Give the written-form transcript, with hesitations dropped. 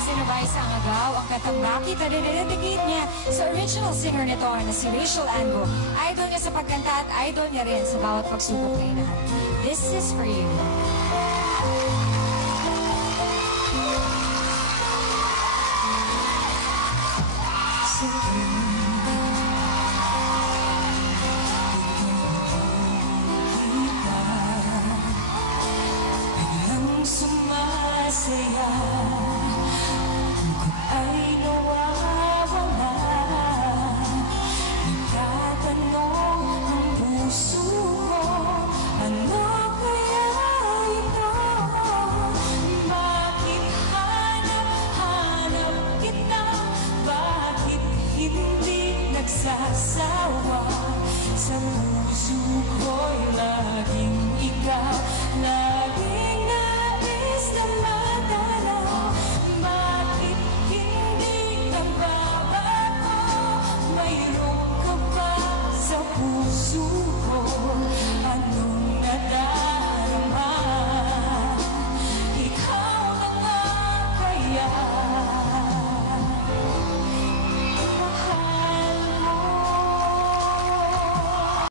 sino Raisa ang agaw, ang katambaki, tadadadadagit niya sa original singer nito na si Rachel Ango. Idol niya sa pagkanta at idol niya rin sa bawat pagsubok na inahan. This is for you. Sumasaya kung ay nawawala, nagtatanong ang puso ko, ano kaya ito? Bakit hanap-hanap kita? Bakit hindi nagsasawa? Sa puso ko'y laging ikaw.